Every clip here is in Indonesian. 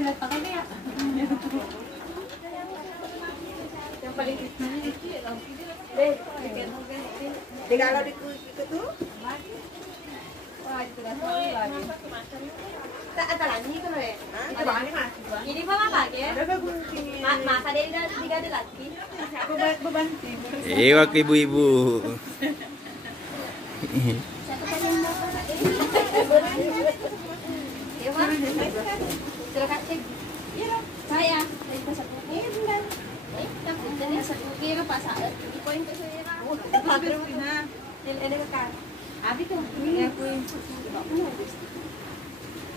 lihat pakai ya. Yang paling kalau di itu wah itu dah lagi. tak ada lagi itu loh ya. Itu banyak mas. Ini apa lagi ya? Masa dia tiga ada lagi. Beban. Waktu ibu-ibu. Ya mas. Silakan cek. Saya. Takut jadi satu kira pasal. Di poin ke saya. Ini kan. Abi tuh. Ini aku.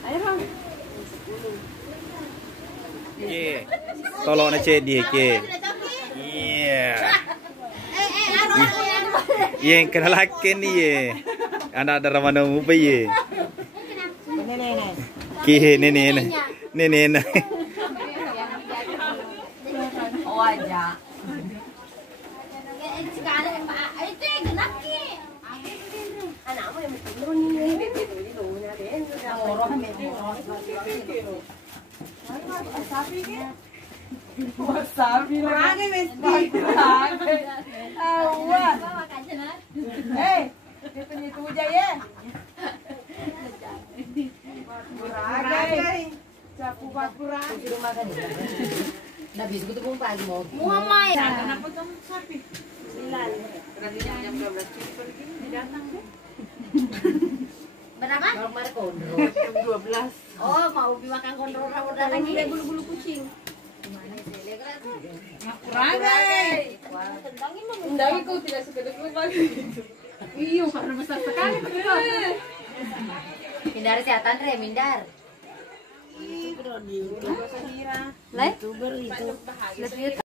Ayo bang. Tolong aja dia ke. Yang kena laki ni ye. Anak darah mana mupa ye. Ke nenek. Oh aja. Sekarang Pak, itu genap ki. Anakmu yang turun ini betul-betul deh. Orang wasabi lagi mesti. Awak. Dia punya itu aja ya. Ragai. Capu bakuran. Di rumah kan. Nah, bisa ketemu pagi mau. Muhammad. Kenapa kamu sapi? 9. Tadinya jam 12 pergi datang deh. Berapa? Kemarin kondro. Jam 12. Oh, mau makan kontrol rawat datang ini bulu-bulu kucing. Ragai. Undangi kau tidak suka dulu lagi. Iya, karena besar sekali betul. Mindar kesehatan re, mindar. Itu di bahasa Hira. Lai? YouTuber itu.